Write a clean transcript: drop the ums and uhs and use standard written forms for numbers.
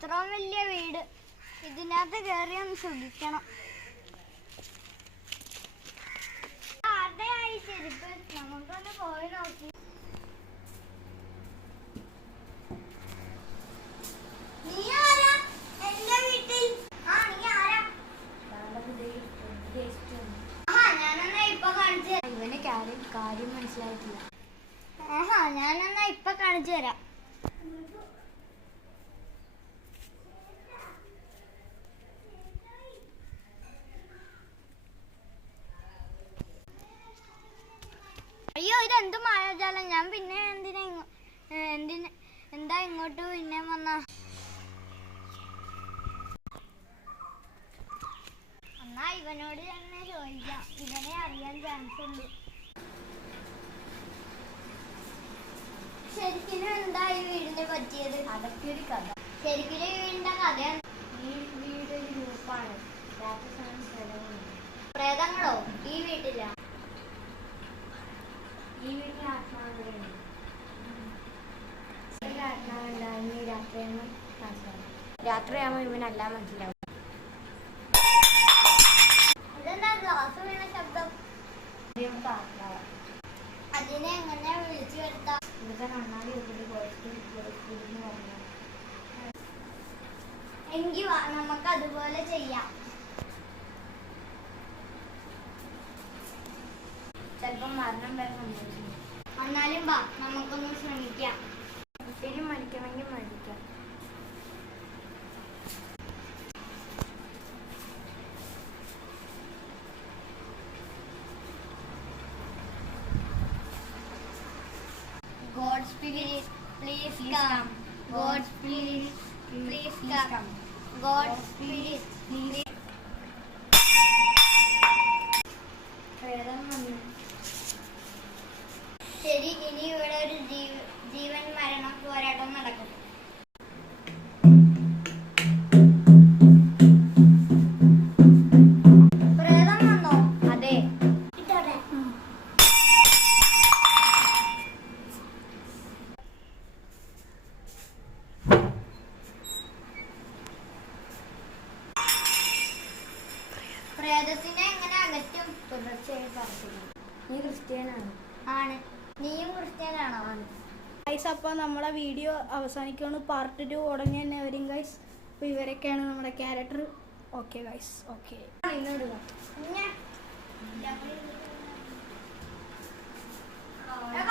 ഇത്രയും വലിയ വീട്, ഇതിനകത്ത് കയറി ഒന്ന് ശ്രദ്ധിക്കണം. ആരുടെയായി ചെരുപ്പ്? നമുക്കൊന്ന് പോയി നോക്കി. നീ ആരാ എന്റെ വീട്ടിൽ? നീ ആരാ? ഞാനെന്നാ ഇപ്പൊ കാണിച്ചു തരാം. ഇവന് കാര്യം മനസ്സിലായിട്ടില്ല. ഞാനെന്നാ ഇപ്പൊ കാണിച്ചു തരാം. അയ്യോ, ഇതെന്ത് മായാജാലം! ഞാൻ പിന്നെ എന്താ ഇങ്ങോട്ട് പിന്നെ വന്ന? എന്നാ ഇവനോട് തന്നെ ചോദിക്കാം, ഇവനെ അറിയാൻ ചാൻസ് ഉണ്ട്. ശരിക്കും എന്താ ഈ വീടിനെ പറ്റിയത്? അതൊക്കെ ഒരു കഥ. ശരിക്കും ഈ വീടിന്റെ കഥയാണ്. ഈ വീട് ഒരു ഗ്രൂപ്പാണ്. പ്രേതങ്ങളോ ഈ വീട്ടില? ഈ വീട്ടിൽ ആത്മാവുണ്ട്. ആത്മാവുണ്ടാകുന്ന രാത്രിയാകുമ്പോൾ മനസ്സിലാവും. രാത്രിയാകുമ്പോൾ ഇവനെല്ലാം മനസ്സിലാവും. ഇതെന്താ ഗ്ലാസ് വീണ ശബ്ദം? ആത്മാവ്. അതിനെ എങ്ങനെ വിളിച്ചു വരുത്താം? ഇതൊക്കെ നന്നായി പറഞ്ഞു. എങ്കിൽ നമുക്ക് അതുപോലെ ചെയ്യാം. ചിലപ്പോൾ മരണം വരെ സംഭവിക്കും. എന്നാലും വാ, നമുക്കൊന്ന് ശ്രമിക്കാം. ഇനി മരിക്കണമെങ്കിൽ മരിക്കാം. God spirit, please come. God spirit, please come. God spirit, please. പ്രേതം വന്നു. ശരി, ഇനി ഇവിടെ ഒരു ജീവൻ മരണം പോരാട്ടം നടക്കും. പ്രേതം വന്നോ? അതെ. പ്രേതത്തിനെ എങ്ങനെ അകറ്റും? തുടർച്ചയായി പറച്ചില്ല. നീ ക്രിസ്ത്യാനാണ്? ആണ്. നീയും ക്രിസ്ത്യാനാണോ? ആണ്. ഗൈസ്, അപ്പോൾ നമ്മളെ വീഡിയോ അവസാനിക്കുകയാണ്. പാർട്ട് 2 ഉടനെ തന്നെ വരും ഗൈസ്. അപ്പോൾ ഇവരൊക്കെയാണ് നമ്മുടെ ക്യാരക്ടർ. Okay guys, okay. ഞാൻ